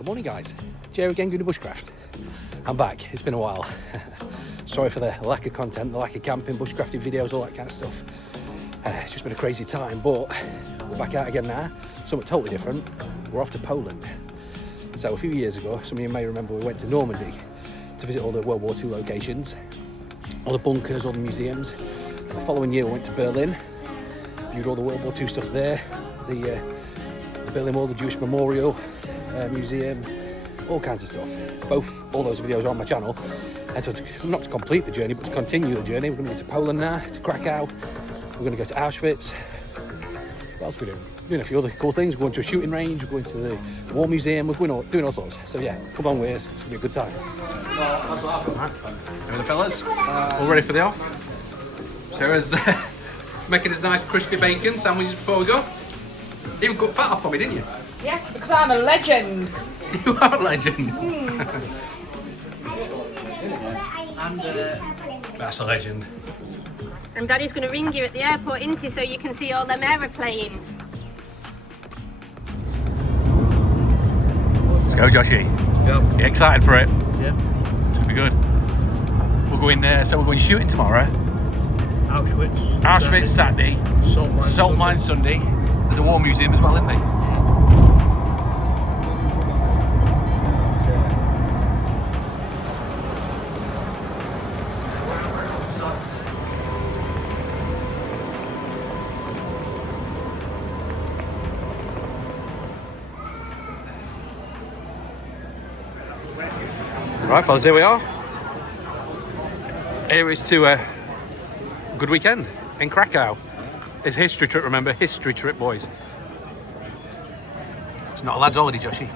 Good morning, guys. Jerry again, Good Bushcraft. I'm back. It's been a while. Sorry for the lack of content, the lack of camping, bushcrafting videos, all that kind of stuff. It's just been a crazy time, but we're back out again now. Something totally different. We're off to Poland. So a few years ago, some of you may remember, we went to Normandy to visit all the World War II locations, all the bunkers, all the museums. And the following year, we went to Berlin, viewed all the World War II stuff there, the Berlin Wall, the Jewish Memorial Museum, all kinds of stuff. All those videos are on my channel. And so not to complete the journey, but to continue the journey, we're going to go to Poland now, to Krakow. We're going to go to Auschwitz. What else are we doing? We're doing a few other cool things. We're going to a shooting range, we're going to the War Museum, we're doing all sorts. So yeah, come on with us, it's going to be a good time. There are the fellas, all ready for the off. Sarah's making us nice crispy bacon sandwiches before we go. You even cut fat off for me, didn't you? Yes, because I'm a legend. You are a legend. That's a legend. And Daddy's going to ring you at the airport, isn't he, so you can see all them aeroplanes. Let's go, Joshy. Yep. You excited for it? Yeah. Should be good. We're going there, so we're going shooting tomorrow. Auschwitz Saturday. Salt Mine Sunday. There's a war museum as well, isn't there? Right, fellas, here we are. Here is to a good weekend in Krakow. It's a history trip, remember? History trip, boys. It's not a lad's holiday, Joshy.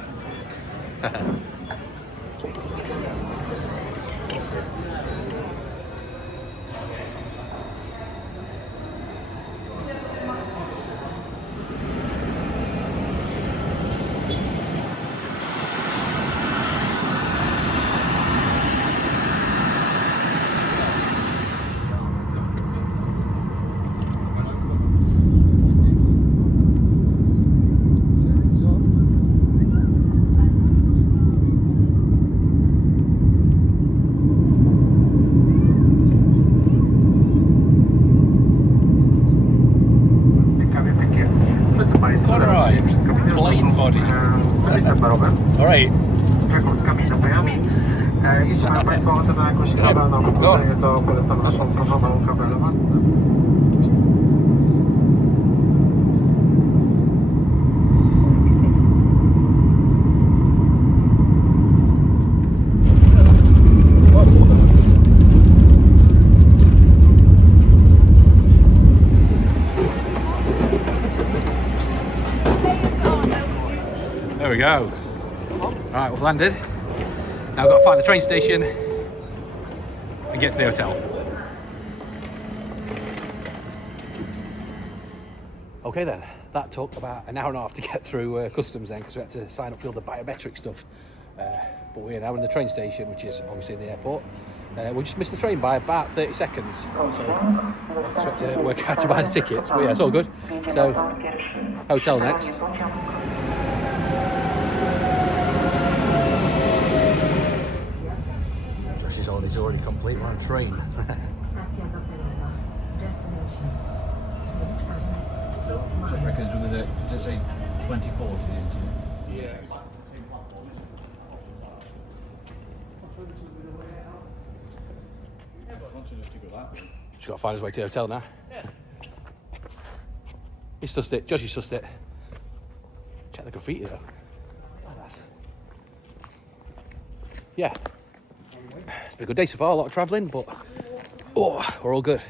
All right. Z krakowskimi napojami. Jeśli mają Państwo ochotę na jakąś kawę na pobudzenie, to polecam naszą porządną kawę Lewatce. There we go. Right, we've landed. Now I've got to find the train station and get to the hotel. Okay then, that took about an hour and a half to get through customs then, because we had to sign up for all the biometric stuff. But we're now in the train station, which is obviously in the airport. We just missed the train by about 30 seconds. So just had to work out to buy the tickets, but yeah, it's all good. So, hotel next. Josh's holiday's already complete, we're on a train. So I reckon it's with it, does it say 2040? Yeah. Just got to find his way to the hotel now. Yeah. He sussed it. Joshy sussed it. Check the graffiti though. Yeah. It's been a good day so far, a lot of travelling, but we're all good.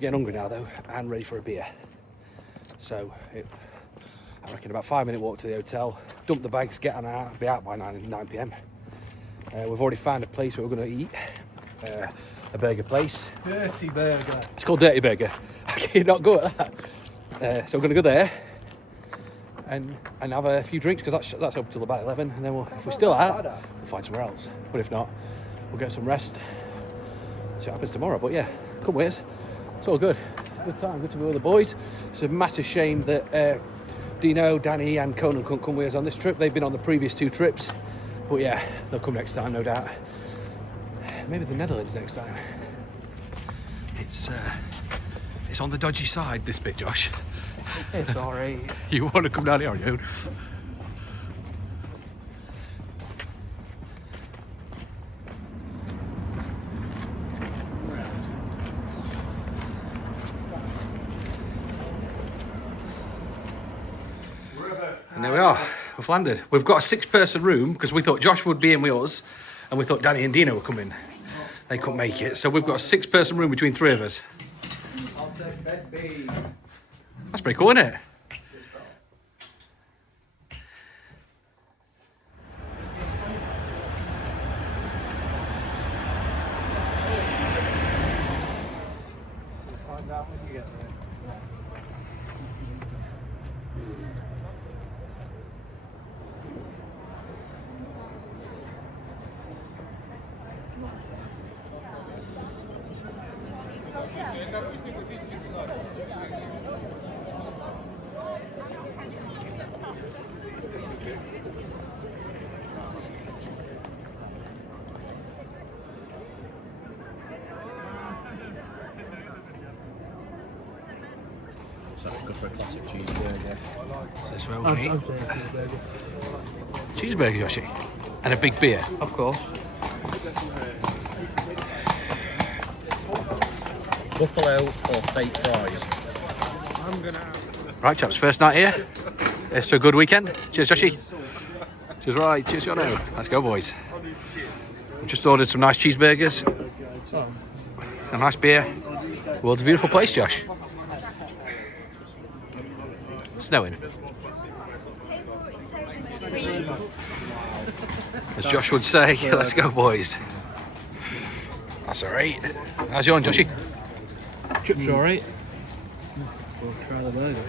Getting hungry now though, and ready for a beer. So I reckon about 5-minute walk to the hotel, dump the bags, get on out, be out by 9 p.m. We've already found a place where we're going to eat. A burger place. Dirty burger. It's called Dirty Burger. I cannot go at that. So we're going to go there and have a few drinks, because that's up till about 11, and then if we're still out, we'll find somewhere else. But if not, we'll get some rest. See what happens tomorrow. But yeah, come with us. It's all good. Good time. Good to be with the boys. It's a massive shame that Dino, Danny and Conan couldn't come with us on this trip. They've been on the previous 2 trips. But yeah, they'll come next time, no doubt. Maybe the Netherlands next time. It's on the dodgy side, this bit, Josh. It's alright. You want to come down here on your own? And there we are, we've landed. We've got a 6-person room because we thought Josh would be in with us and we thought Danny and Dino would come in. They couldn't make it, so we've got a 6-person room between 3 of us. I'll take bed B. That's pretty cool, isn't it? Find out when you get there. So go for a classic cheeseburger. This one we need. Cheeseburger, Yoshi. And a big beer. Of course. Buffalo or fake fries? Right, chaps, first night here. It's a good weekend. Cheers, Joshi. Cheers, right. Cheers, Jono. Let's go, boys. We've just ordered some nice cheeseburgers. A nice beer. World's a beautiful place, Josh. Snowing. As Josh would say, let's go, boys. That's alright. How's you on, Joshy? Chips alright. We'll try the burger.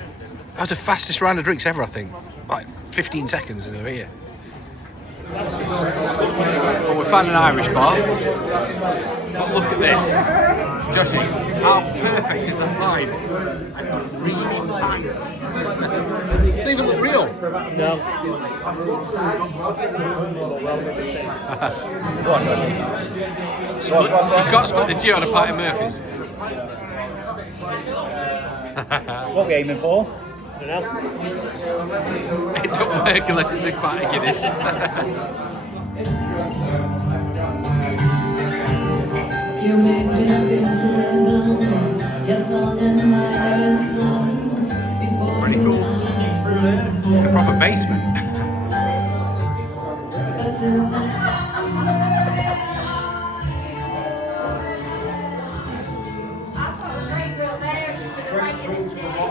That was the fastest round of drinks ever, I think. Like 15 seconds and they're here. Well, we found an Irish bar. But look at this. Joshy, how perfect is that line? And really tight. It doesn't even look real. No. You can't split the G on a pint of Murphy's. What are we aiming for? It don't work unless it's a pint of Guinness. You make me feel to live on. Yes, I'll end my errand long before Pretty cool. Like a proper basement.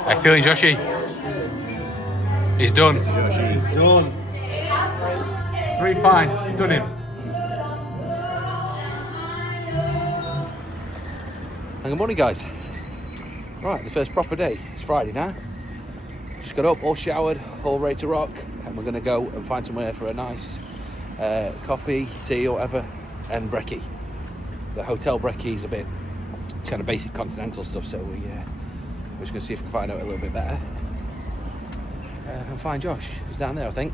How you feeling, Joshy? He's done. He's done. 3 pints, done him. And good morning, guys. Right, the first proper day. It's Friday now. Just got up, all showered, all ready to rock, and we're going to go and find somewhere for a nice coffee, tea, or whatever, and brekkie. The hotel brekkie is a bit kind of basic continental stuff, so we're just going to see if we can find out a little bit better. And find Josh. He's down there, I think.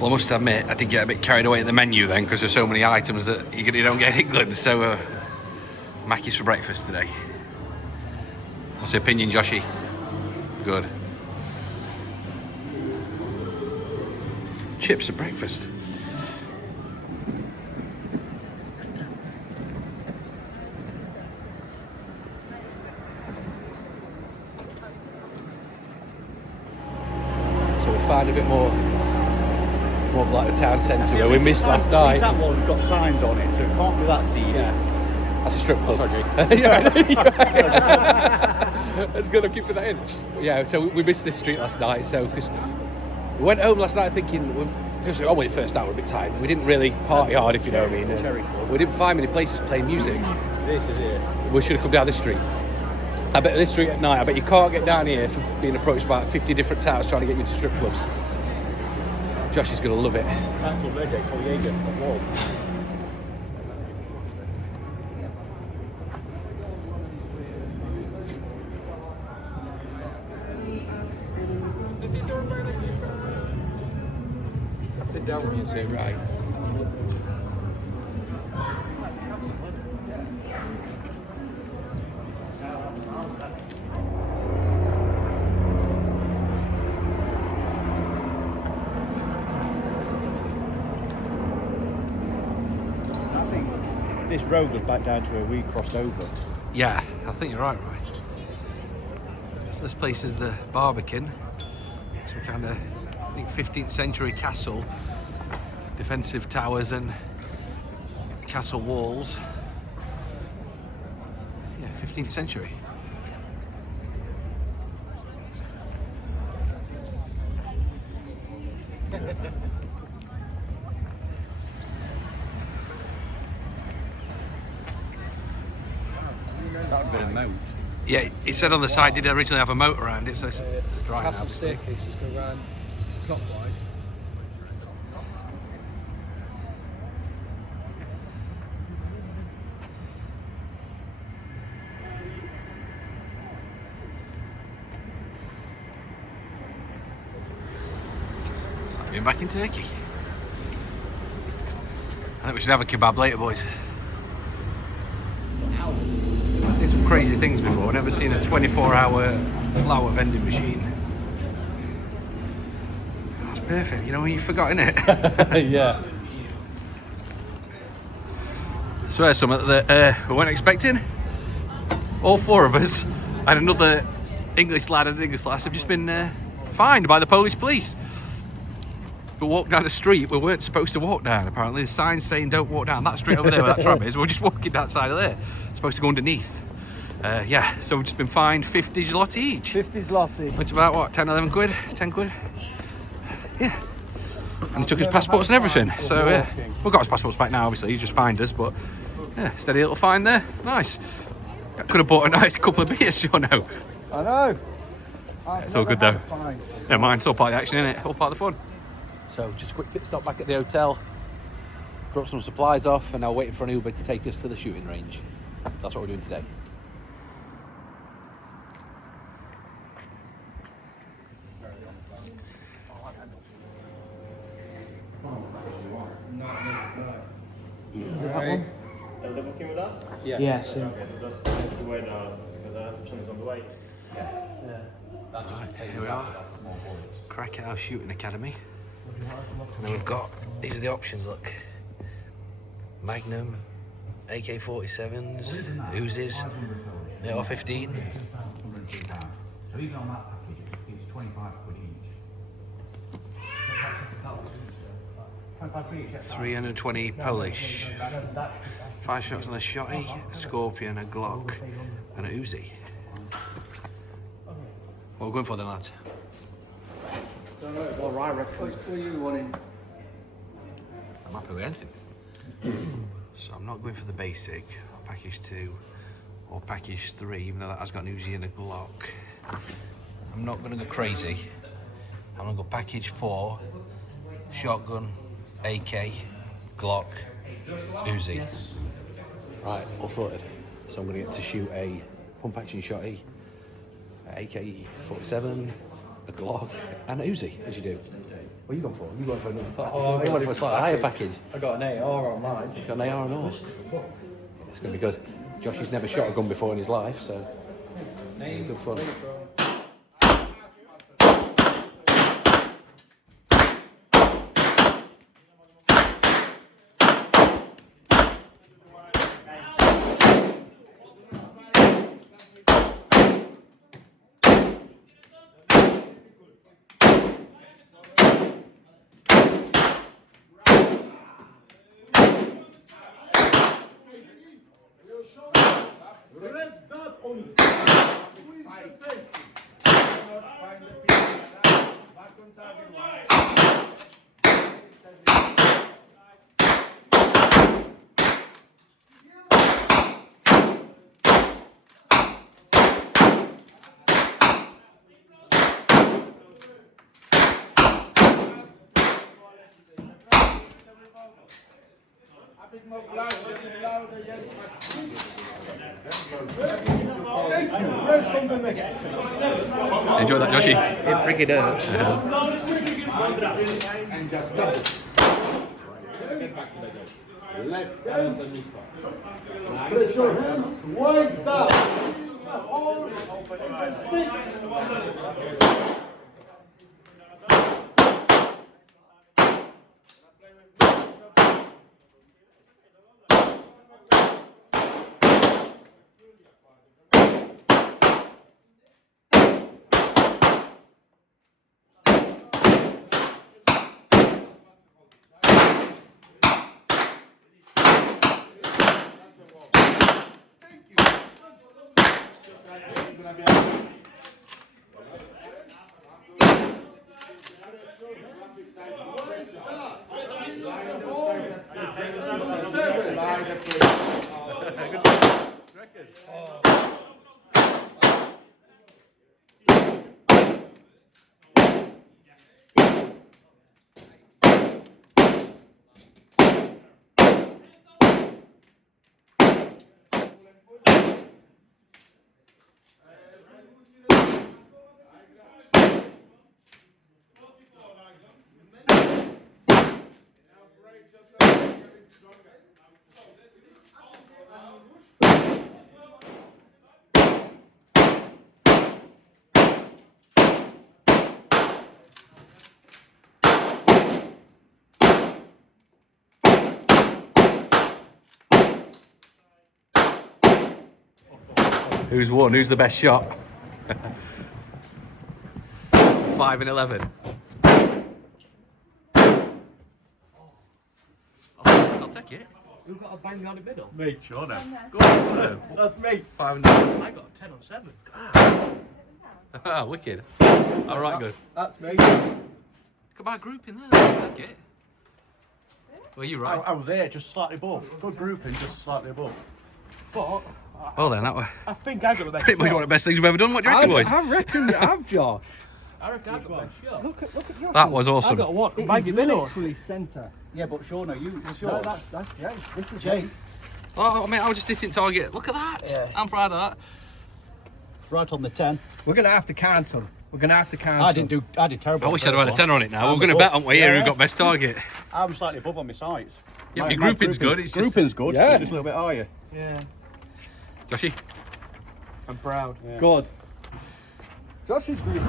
Well, I must admit, I did get a bit carried away at the menu then because there's so many items that you don't get in England. So, Mackey's for breakfast today. What's the opinion, Joshy? Good. Chips at breakfast. So we find a bit more of like the town centre where we missed last night. That one's got signs on it, so it can't be that seedy. Yeah. That's a strip club. Sorry. That's good, I'm keeping that in. Yeah, so we missed this street last night, so because We went home last night thinking, because the first hour we were a bit tired. We didn't really party hard, if you know what I mean. We didn't find many places playing music. This is it. We should have come down this street. I bet this street at night, I bet you can't get down here for being approached by 50 different touts trying to get you into strip clubs. Josh is going to love it. Sit down with you and say, right. I think this road goes back down to where we crossed over. Yeah, I think you're right, Roy. So this place is the Barbican. Some kind of, I think, 15th century castle. Defensive towers and castle walls. Yeah, 15th century. That would be a moat. Yeah, it said on the side did originally have a moat around it, so it's dry now. Castle staircase just go round clockwise. It's like being back in Turkey. I think we should have a kebab later, boys. I've seen some crazy things before. I've never seen a 24-hour flour vending machine. That's perfect. You know when you forgot, innit? Yeah. Swear something that we weren't expecting. All four of us and another English lad and an English lass have just been fined by the Polish police. We walked down a street we weren't supposed to walk down. Apparently, there's signs saying don't walk down that street over there where that tram is. We're just walking down the side of there. Supposed to go underneath. Yeah, so we've just been fined 50 zloty each. 50 zloty. Which about what, 10, 11 quid? 10 quid? Yeah. And he took his passports and everything. So yeah, we've got his passports back now, obviously. He just fined us, but yeah, steady little fine there. Nice. I could have bought a nice couple of beers, you know. I know. It's all good though. Never mind, it's all part of the action, isn't it? All part of the fun. So just a quick pit stop back at the hotel. Dropped some supplies off and now waiting for an Uber to take us to the shooting range. That's what we're doing today. Are they booking with us? Yes. Okay, just to wait now because the reception is on the way. Right, here we are. Krakow Shooting Academy. And then we've got, these are the options, look. Magnum, AK-47s, Uzis, AR-15. So even on that package, it's 25 quid each. 25 quid each. 320 Polish. 5 shots on a shotty, a Scorpion, a Glock, and a Uzi. What are we going for then, lads? Well, I reckon. What are you wanting? I'm happy with anything. So I'm not going for the basic, or package 2, or package 3, even though that has got an Uzi and a Glock. I'm not going to go crazy. I'm going to go package 4, shotgun, AK, Glock, Uzi. Right, all sorted. So I'm going to get to shoot a pump action shotty, AK-47, a Glock, and a Uzi, as you do. What are you going for? You going for another package? Oh, you going for a slightly higher package? I got an AR on mine. He's got an AR and all. It's going to be good. Josh has never shot a gun before in his life, so good fun. Red dot on his face. Who is the safety? Cannot find the people. Back on target. Thank you. Rest on the next. Enjoy that, Joshi. It freaking hurts. And just double. Get back to the game. Left hands and this one. Stretch your hands wide down. Now all and sit. Who's won? Who's the best shot? 5 and 11. I'll take it. Who got a bang down the middle? Me, sure now. Go on. That's me. 5 and 11. I got a 10 on 7. Ah, wicked. All right, good. That's me. Come on, group in there. I'll take it. Well, you're right. I was there, just slightly above. Good grouping, just slightly above. But Well then, that was I think I got the best pretty much shot. one of the best things we've ever done. What do you reckon, boys? I reckon you have, Josh. I reckon I got the best shot. Look at Josh. That was I awesome. got what? A bag of middle. Literally centre. Yeah, but Shauna, you, it's No, yours. that's Jay. This is Jay. Oh, I mean, I was just hitting target. Look at that. Yeah. I'm proud of that. Right on the 10. We're gonna have to count them. We're gonna have to count. I did terrible. I wish on I'd the had a first 10 one. on it now. I'm We're going to above. bet, aren't we, here Yeah. who got best target? I'm slightly above on my sights. Yeah, My- your my grouping's good. It's just... Grouping's good. Yeah. Just a little bit higher. Yeah. Joshy? I'm proud. Yeah. Good. Josh's group.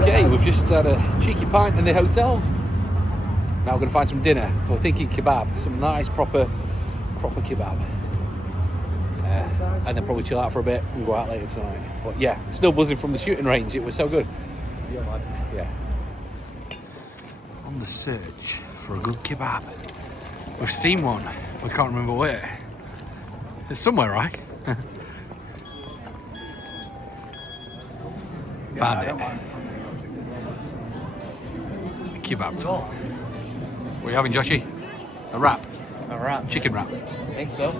Okay, we've just had a cheeky pint in the hotel. Now we're going to find some dinner. We're thinking kebab. Some nice, proper kebab. And then probably chill out for a bit and go out later tonight. But yeah, still buzzing from the shooting range. It was so good. Yeah, man. Yeah. On the search for a good kebab. We've seen one. We can't remember where. It's somewhere, right? Found it. Kebab. What are you having, Joshy? A wrap? A wrap. Chicken wrap? I think so.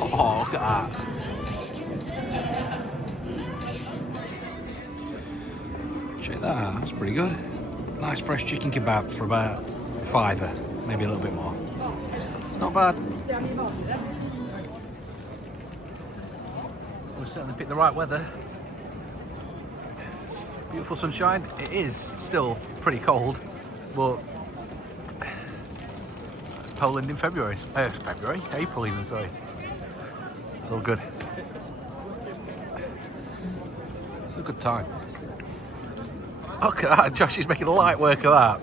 Oh, look at that. Check that out, that's pretty good. Nice fresh chicken kebab for about £5, maybe a little bit more. It's not bad. We certainly picked the right weather. Beautiful sunshine. It is still pretty cold, but it's Poland in February. April even, sorry. It's all good. It's a good time. Look at that, Josh is making light work of that.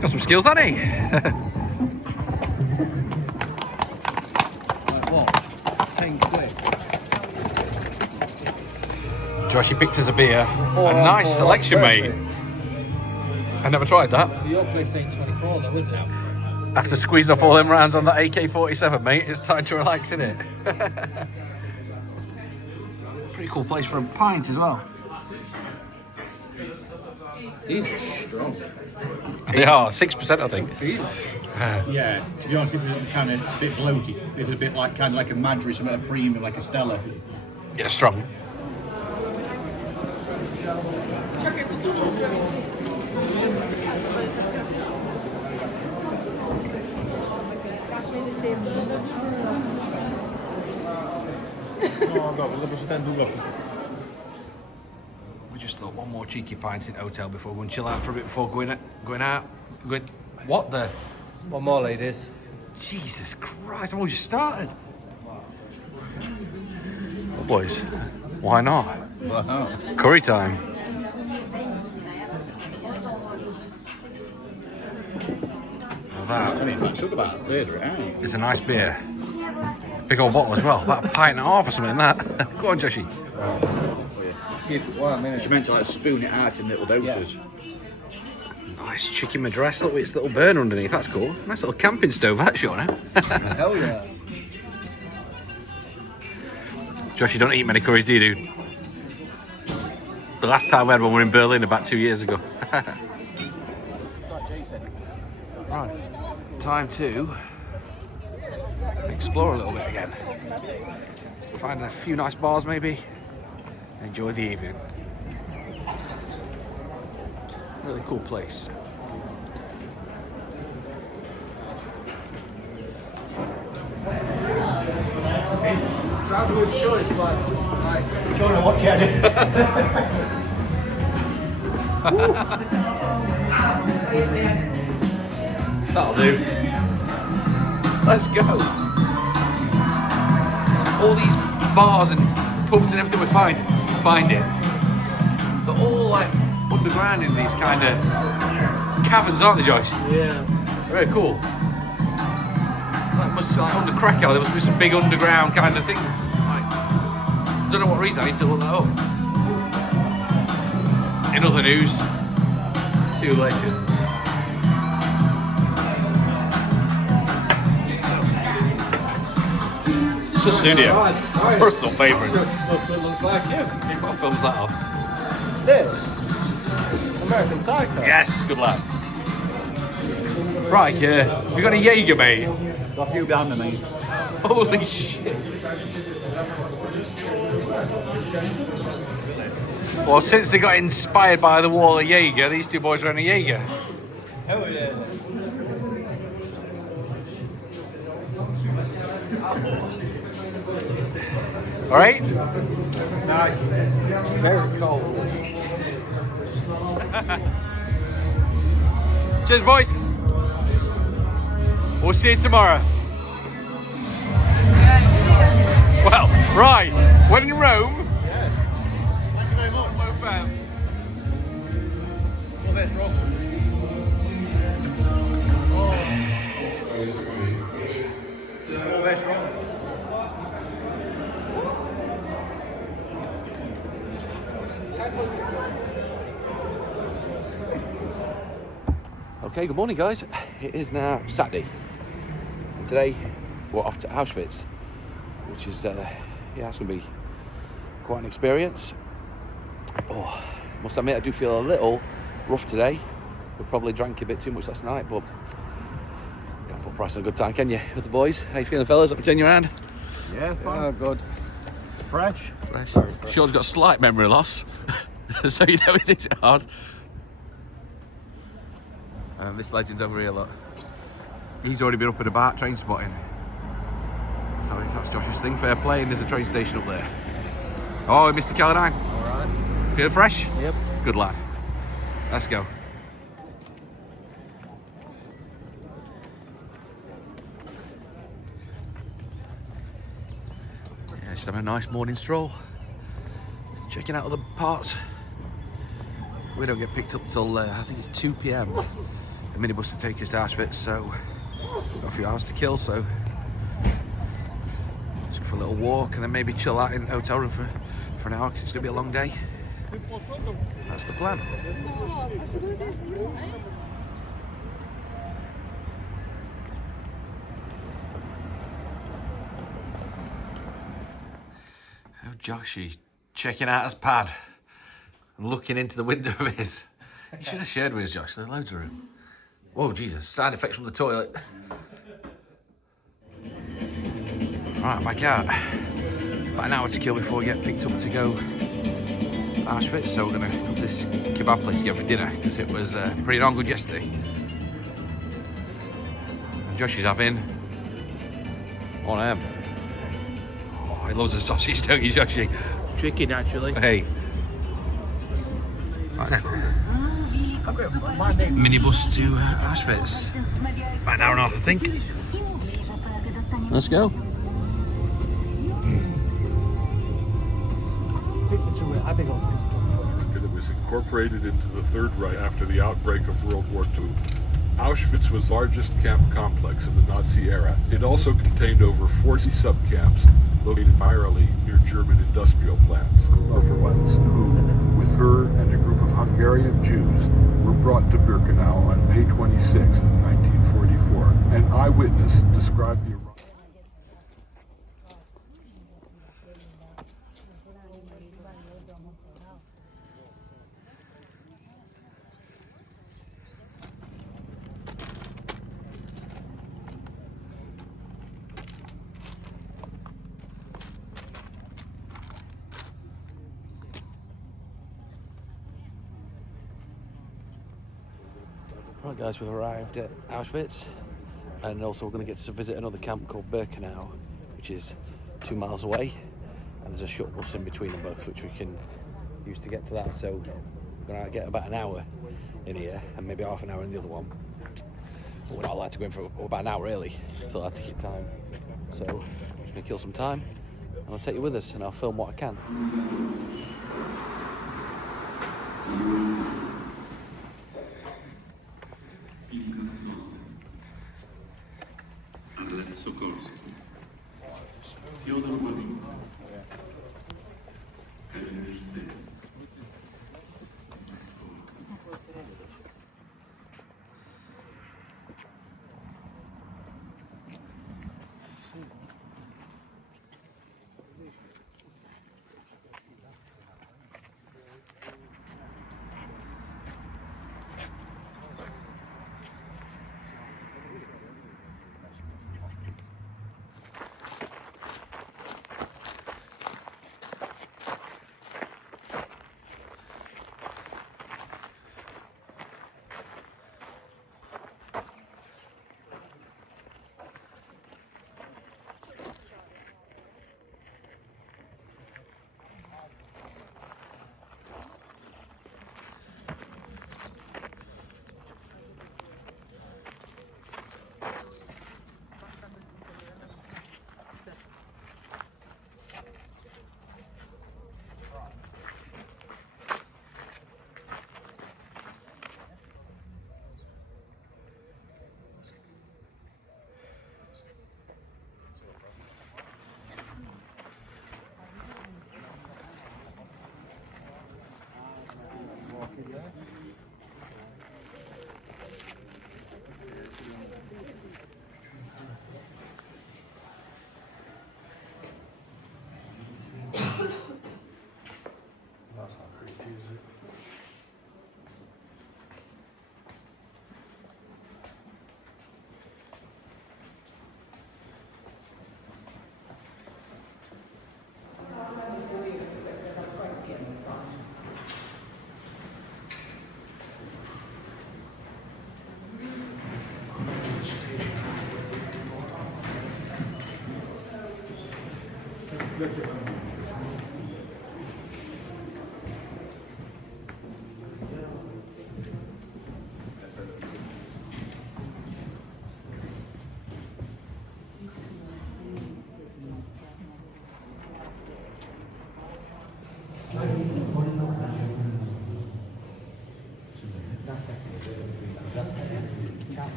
Got some skills, hasn't he? Like what? 10 quid. Joshy picked us a beer. Four A on nice four selection, off, mate. I never tried that. Your place ain't 24 though, is it? After squeezing off all them rounds on that AK-47, mate, it's time to relax, isn't it? Pretty cool place for a pint as well. These are strong. They are 6%, I think. Yeah, to be honest, this is kind of, it's a bit bloaty. This is a bit like kind of like a Madrid, something like a premium, like a Stella. Yeah, strong. We just thought one more cheeky pint in the hotel before going chill out for a bit before going out. What the? One more, ladies. Jesus Christ! I've only just started. Well, boys, why not? Curry time. I mean, took about a third of it out. It's a nice beer. Big old bottle as well. About a pint and a half or something like that. Go on, Joshy. It's meant to like spoon it out in little doses. Nice chicken madras. Look, it's a little burner underneath. That's cool. Nice little camping stove, that's sure now. Hell yeah. Josh, you don't eat many curries, do you, dude? The last time we had one, we were in Berlin about 2 years ago. Right, time to explore a little bit again. Find a few nice bars, maybe. Enjoy the evening. Really cool place. Traveler's choice, but Trying to watch it. That'll do. Let's go. All these bars and pubs and everything we find it. They're all like underground in these kind of caverns, aren't they, Joyce? yeah. Very cool. Like, must like under Krakow, there must be some big underground kind of things. Like, don't know what reason. I need to look that up. In other news, two legends. It's a studio. Personal favourite. Looks like you. What film's that on? This. American Psycho. Yes, good lad. Right, have you got a Jaeger, mate? Got a few down there, mate. Holy shit. Well, since they got inspired by the wall of Jaeger, these two boys are on a Jaeger. Hell yeah. All right? Nice. Very cold. Cheers, boys. We'll see you tomorrow. Well, right. When in Rome. Yes. Thank you very much. Both Well, that's wrong. Well, that's wrong. Okay, good morning, guys. It is now Saturday, and today we're off to Auschwitz, which is yeah, it's gonna be quite an experience. Oh, must admit, I do feel a little rough today. We probably drank a bit too much last night, but can't put a price on a good time, can you? With the boys, how you feeling, fellas? Let me turn you around. Yeah, fine. Oh, good. Fresh. Fresh. Sean's got slight memory loss, so you know it's hard. This legend's over here, look. He's already been up and about train spotting. So that's Josh's thing, fair play, and there's a train station up there. Oh, Mr. Caledine. All right. Feel fresh? Yep. Good lad. Let's go. Yeah, just having a nice morning stroll. Checking out other parts. We don't get picked up till, I think it's 2 p.m. The minibus to take us to Auschwitz, so we've got a few hours to kill, so just go for a little walk and then maybe chill out in the hotel room for an hour, because it's going to be a long day. That's the plan. Joshy checking out his pad and looking into the window of his. You should have shared with us, Josh. There's loads of room. Whoa, Jesus. Side effects from the toilet. Right, back out. About an hour to kill before we get picked up to go Auschwitz. So we're going to come to this kebab place again for dinner because it was pretty darn good yesterday. And Josh is having one of them. Oh, he loves the sausage, don't you, Joshy? Chicken, actually. Hey. Right then. Minibus to Auschwitz. About an hour and a half, I think. Let's go. It was incorporated into the Third Reich after the outbreak of World War II. Auschwitz was the largest camp complex of the Nazi era. It also contained over 40 subcamps located entirely near German industrial plants. For ones who, with her and a group of Hungarian Jews, were brought to Birkenau on May 26, 1944. An eyewitness described the Right guys, we've arrived at Auschwitz and also we're going to get to visit another camp called Birkenau, which is 2 miles away, and there's a shuttle bus in between them both which we can use to get to that, so we're going to get about an hour in here and maybe half an hour in the other one, but we're not allowed to go in for about an hour really until our ticket time, so we're just going to kill some time and I'll take you with us and I'll film what I can. Sokolski, Fyodor Bodin, Kazimierz Syn. That's not creepy, is it?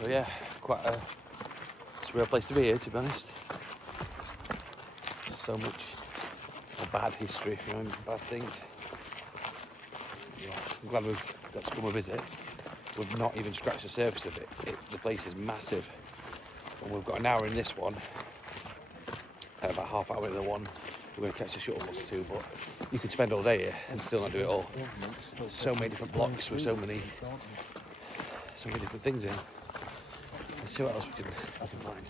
So yeah, quite a surreal place to be here, to be honest. So much bad history, you know, bad things. Yeah, I'm glad we've got to come and visit. We've not even scratched the surface of it. The place is massive. And we've got an hour in this one, about half hour in the one. We're going to catch the shuttle bus too, but you could spend all day here and still not do it all. There's so many different blocks with so many different things in. Let's see what else we can find.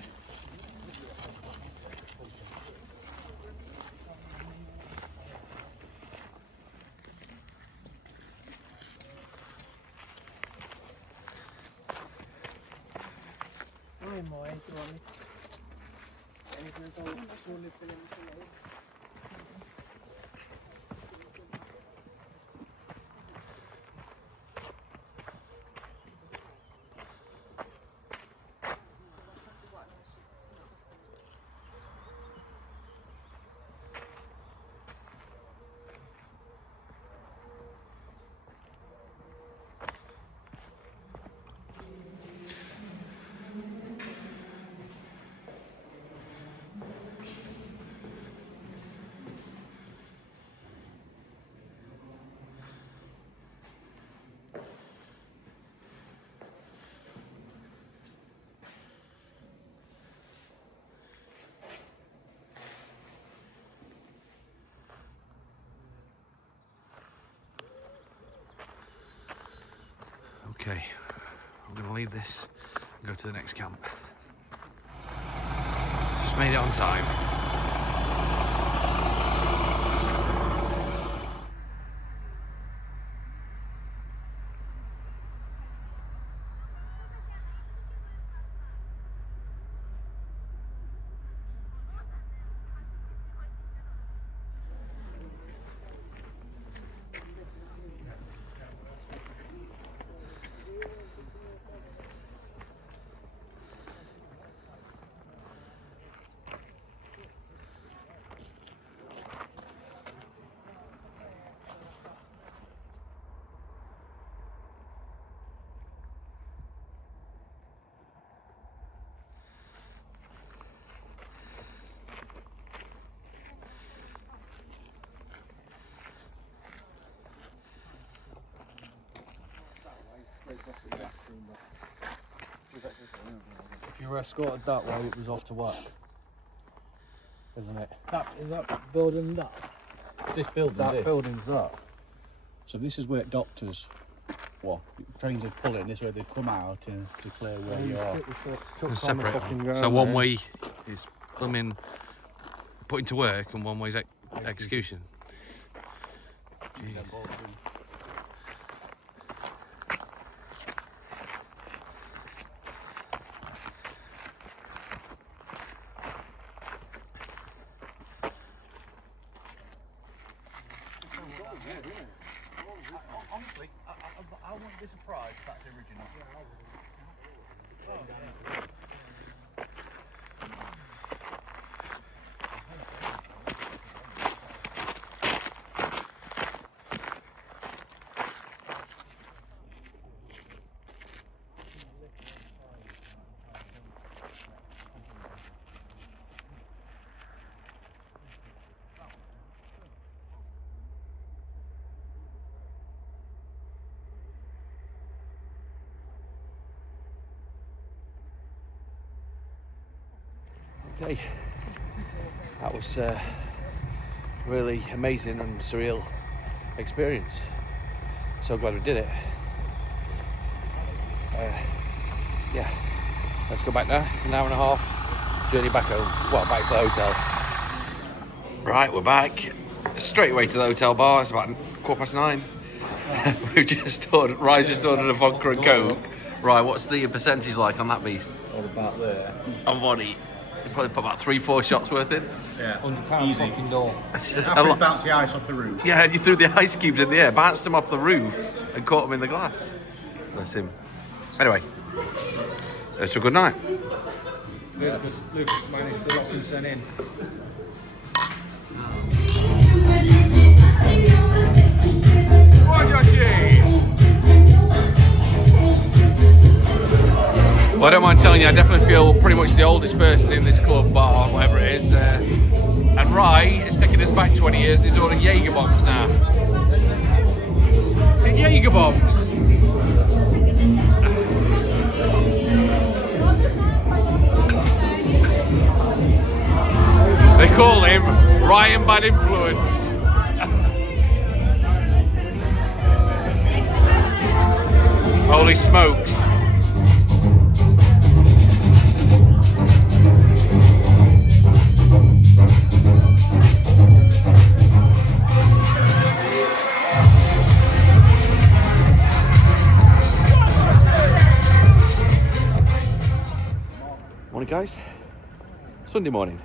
Okay, I'm going to leave this and go to the next camp. Just made it on time. If you were escorted that way, it was off to work, isn't it? Is that building that? This building, That building's that. So this is where doctors, trains would pull in. This is where they'd come out and declare where you are. Separate. So one way is plumbing, putting to work, and one way is execution. Jeez. Honestly, I wouldn't be surprised if that's original. Okay, that was really amazing and surreal experience. So glad we did it. Yeah, let's go back now. An hour and a half journey back home. Well, back to the hotel. Right, we're back. Straight away to the hotel bar. It's about 9:15. We've just ordered. Ryan's just ordered a vodka and coke. Right, what's the percentage like on that beast? All about there. On body. You probably put about 3-4 shots worth in. Yeah, £100 fucking door. After you bounce the ice off the roof. Yeah, and you threw the ice cubes in the air, bounced them off the roof, and caught them in the glass. Bless him. Anyway, it's a good night. Lucas managed to lock himself in. Well, I don't mind telling you, I definitely feel pretty much the oldest person in this club, bar, whatever it is. And Rai is taking us back 20 years. He's ordering Jaeger bombs now. Jaeger bombs. They call him Ryan Bad Influence. Holy smokes. Morning guys, Sunday morning.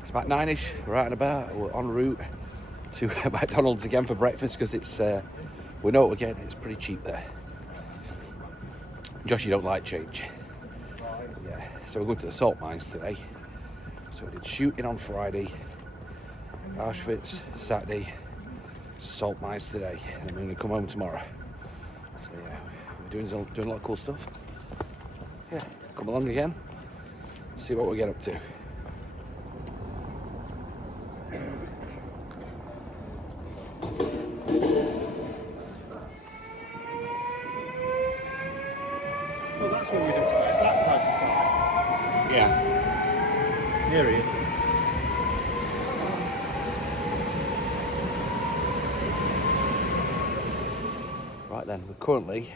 It's about 9ish, we're out and about, we're en route to McDonald's again for breakfast because it's, we know what we're getting, it's pretty cheap there. Josh, you don't like change. Yeah, so we're going to the salt mines today. So we did shooting on Friday, Auschwitz Saturday, salt mines today, and we're going to come home tomorrow. So yeah, we're doing a lot of cool stuff. Yeah, come along again, see what we get up to. Well, that's what we'd expect, that type of site. Yeah. Here he is. Right then, we're currently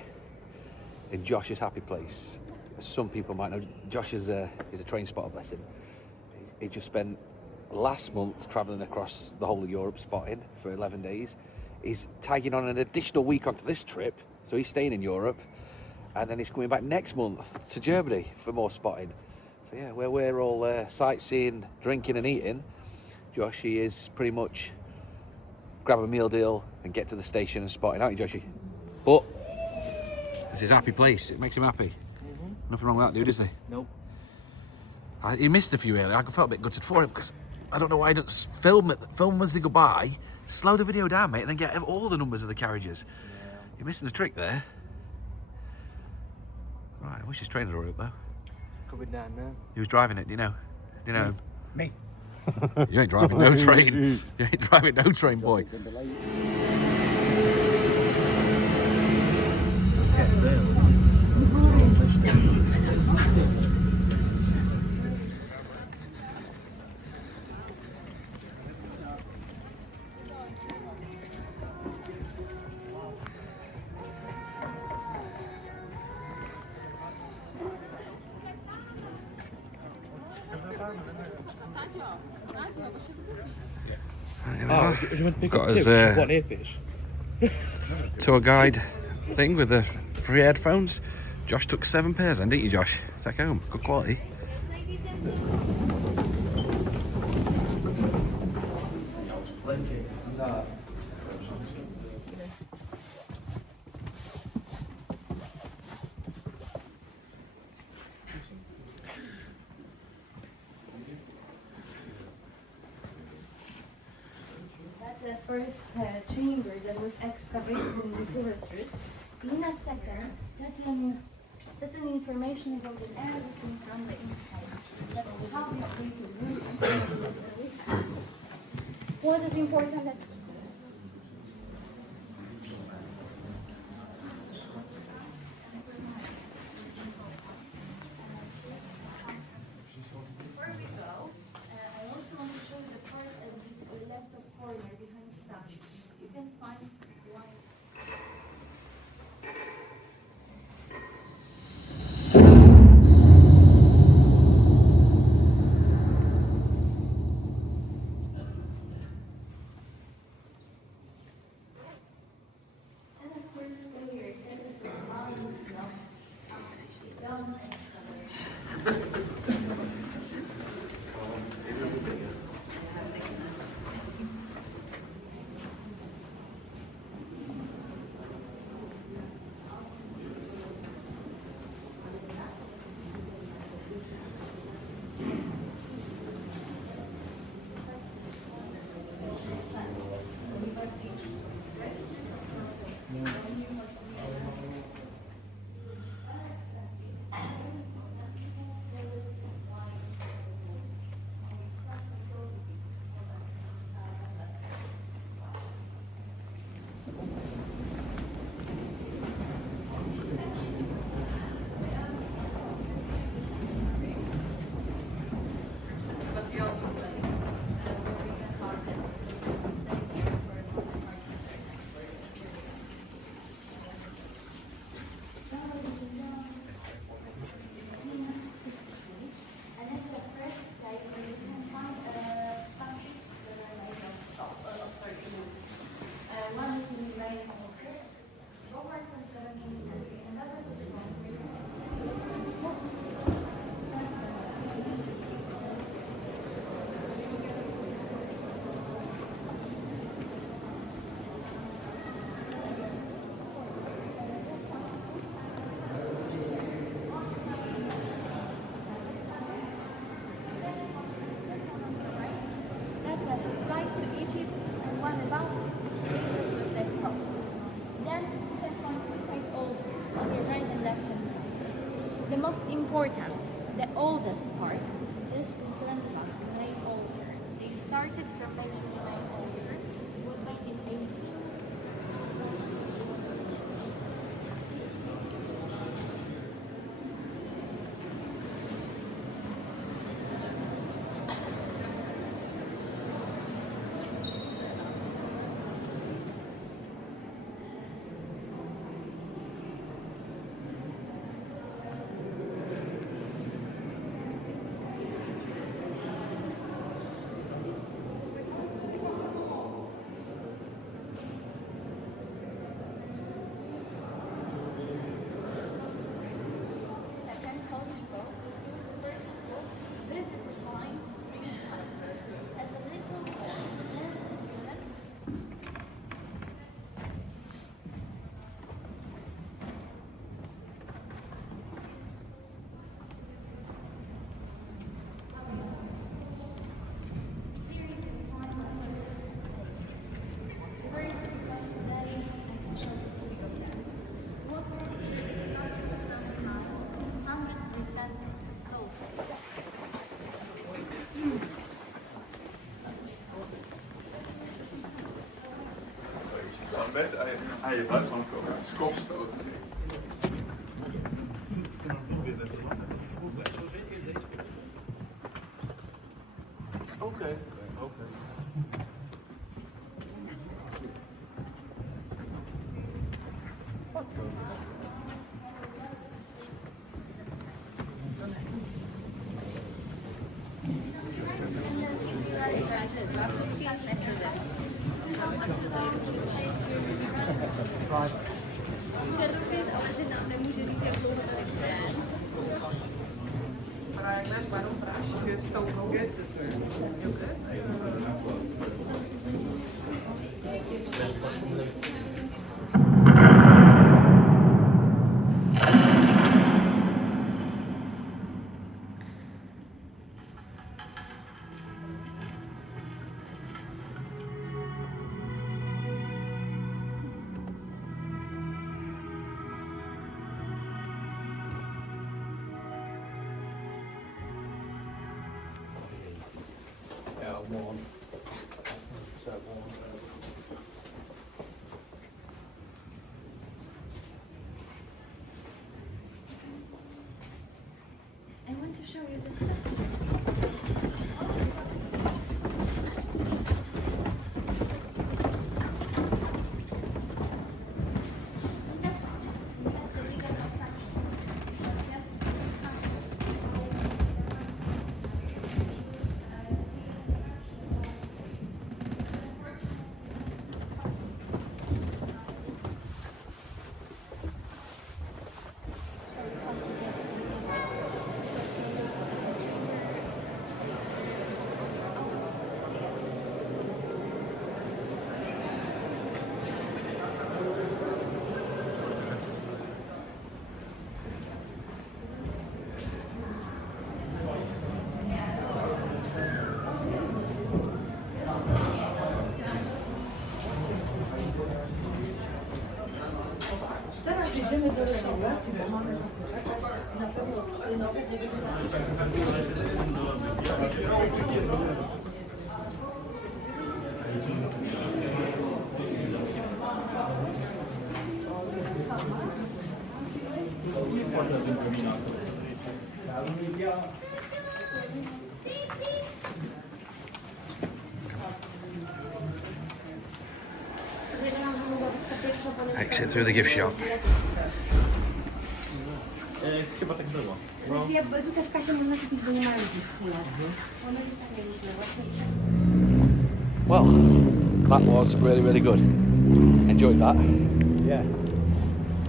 in Josh's happy place. Some people might know Josh is a train spotter, bless him. He just spent last month travelling across the whole of Europe spotting for 11 days. He's tagging on an additional week onto this trip, so he's staying in Europe, and then he's coming back next month to Germany for more spotting. So yeah, where we're all sightseeing, drinking and eating, Josh, he is pretty much grab a meal deal and get to the station and spotting, aren't you, Joshy? But it's his happy place, it makes him happy. Nothing wrong with that dude, is there? Nope. He missed a few earlier. I felt a bit gutted for him because I don't know why he doesn't film as they go by, slow the video down, mate, and then get all the numbers of the carriages. Yeah. You're missing a trick there. Right, I wish his trainer were up though. Could be down now. He was driving it, do you know? Do you know him? Me. You ain't driving no train. You ain't driving no train, boy. Got his tour guide thing with the free headphones. Josh took 7 pairs then, didn't you, Josh? Take home, good quality. The first chamber that was excavated in the tourist route. In a second, that's an information about everything from the inside. That's how we create the room and that we have. What is important that before we go, I also want to show you the part of the left corner behind the statue. You can find one. And of course, when you're second, this volume is not done excavated. important, the oldest part is in front of us, the main altar. They started from making the main altar. It was made in 18. Best aan je buitenland komen, het is kopstoot. Oké. Warm. So warm. I want to show you this stuff. Teraz idziemy do restauracji, bo mamy na pewno nowe Exit through the gift shop. Chyba tak było. Znaczy ja tutaj w kasie można kupić, bo nie mają tych kulach. Bo my też tak mieliśmy właśnie. Well, that was really good. Enjoyed that. Yeah.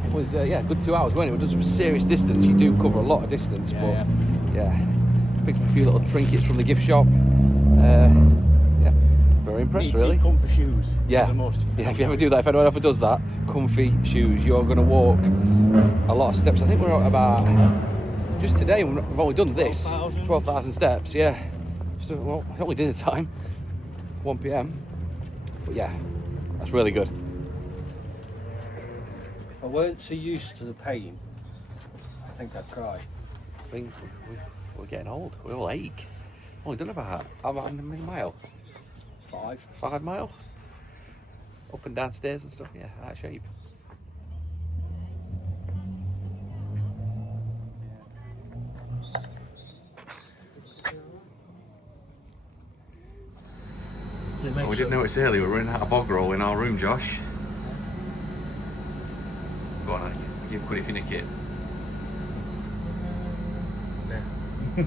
It was yeah, good 2 hours, wasn't it? We did some serious distance. You do cover a lot of distance, but yeah, picked up a few little trinkets from the gift shop. Yeah, very impressed, really. Comfy shoes. Yeah, Is a must. yeah. If you ever do that, if anyone ever does that, comfy shoes. You're going to walk a lot of steps. I think we're at about just today. We've only done this 12,000 steps. Yeah, just, well, it's only dinner time, 1 p.m. But yeah, that's really good. If I weren't so used to the pain, I think I'd cry. think we're getting old. We all ache. Only done about how many mile? 5 mile? Up and down stairs and stuff, yeah, out of shape. Oh, we didn't notice earlier, we were running out of bog roll in our room, Josh. Go on, you quit if you nick it. A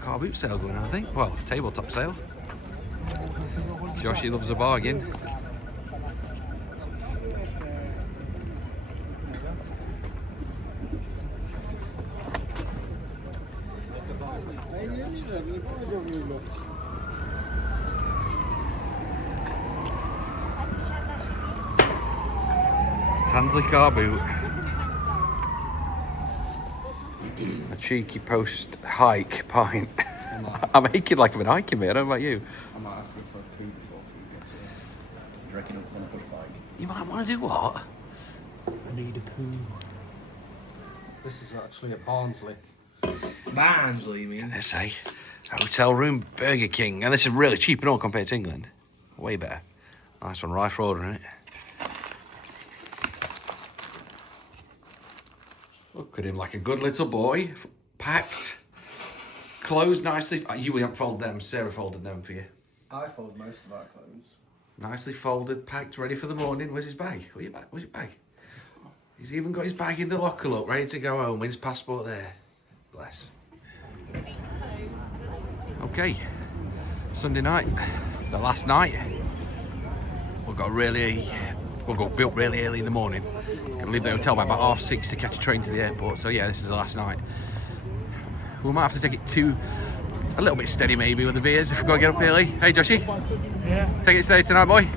car boot sale going on, I think. Well, tabletop sale. Joshy loves a bargain. Tansley car boot. A cheeky post hike pint. I'm aching like I've been hiking, mate. I don't know about you. I might have to go for a poo before food gets here. Do you reckon on a push bike? You might want to do what? I need a poo. This is actually at Barnsley. Barnsley, you mean? Can I say? Hotel room, Burger King. And this is really cheap and all compared to England. Way better. Nice one, Rice Road, isn't it? Look at him like a good little boy. Packed. Clothes nicely. You haven't folded them. Sarah folded them for you. I fold most of our clothes. Nicely folded, packed, ready for the morning. Where's his bag? Where's your bag? He's even got his bag in the locker, look, ready to go home with his passport there. Bless. Okay. Sunday night. The last night. We'll go be up really early in the morning. Gonna leave the hotel by about 6:30 to catch a train to the airport. So yeah, this is the last night. We might have to take it to a little bit steady maybe with the beers if we're gonna get up early. Hey Joshy? Yeah. Take it steady tonight, boy.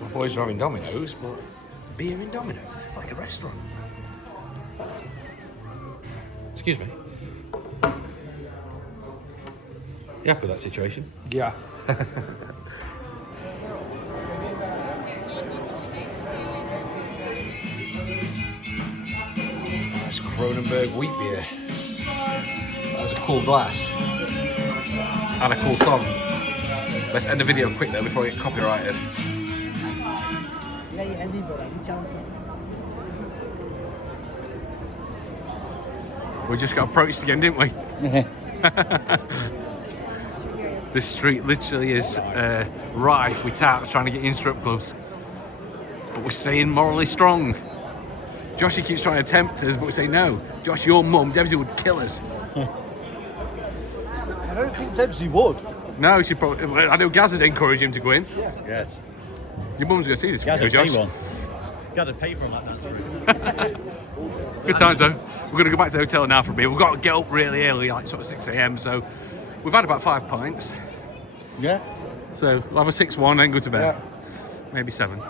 My boys are having Domino's, but beer in Domino's, it's like a restaurant. Excuse me. You happy with that situation? Yeah. Nice Kronenberg wheat beer. That's a cool glass. And a cool song. Let's end the video quick though before we get copyrighted. We just got approached again, didn't we? This street literally is rife with tarts trying to get in strip clubs. But we're staying morally strong. Joshy keeps trying to tempt us, but we say no. Josh, your mum, Debsy, would kill us. I don't think Debsy would. No, she probably. I know Gaz would encourage him to go in. Yes. Your mum's going to see this video, Josh. Got to pay for him like that. Good times though. We're going to go back to the hotel now for a beer. We've got to get up really early, like sort of 6 AM. So we've had about 5 pints. Yeah. So we'll have a 6-1 and go to bed. Yeah. Maybe 7.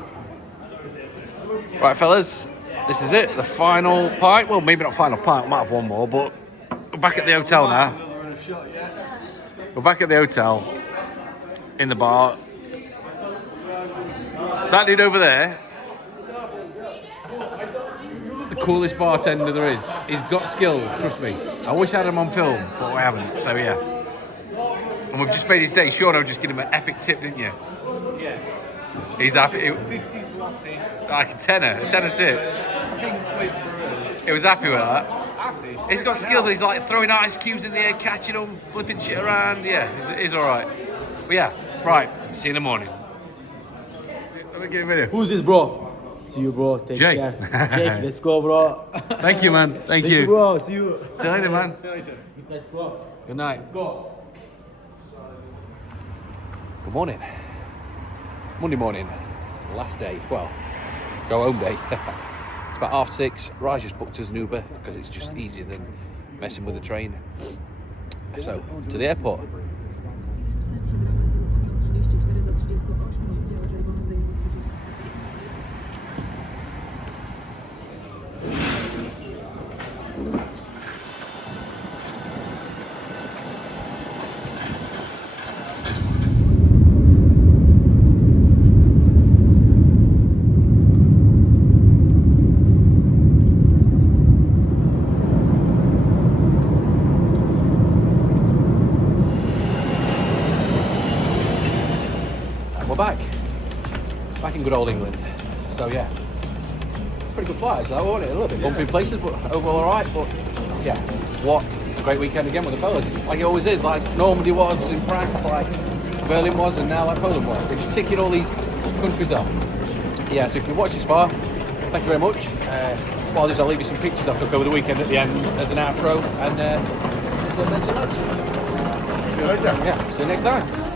Right, fellas. This is it. The final pint. Well, maybe not final pint. We might have one more, but we're back at the hotel now. We're back at the hotel. In the bar. That dude over there. The coolest bartender there is. He's got skills, trust me. I wish I had him on film, but we haven't, so yeah. And we've just made his day. Sean, just give him an epic tip, didn't you? Yeah. He's happy. 50 zloty. Like a tenner tip. 10 quid for us. He was happy with that. Happy. He's got skills. He's like throwing ice cubes in the air, catching them, flipping shit around. Yeah, he's all right. But yeah, right. See you in the morning. Let me get a video. Who's this, bro? See you, bro. Take Jake. care. Jake, let's go, bro. Thank you, man. Thank you. Bro. See you. See you later, man. See you later. Let's go. Good night. Let's go. Good morning. Monday morning. Last day. Well, go home day. It's about 6:30. Raj just booked us an Uber because it's just easier than messing with the train. So, to the airport. We're back in good old England. So yeah, pretty good flight actually, wasn't it? A little bit bumpy in places, but overall alright. But yeah, what a great weekend again with the fellas, like it always is, like Normandy was in France, like Berlin was, and now like Poland was. They're just ticking all these countries off. Yeah, so if you've watched this far, thank you very much. What I'll do is I'll leave you some pictures I took over the weekend at the end as an outro, and yeah, see you next time.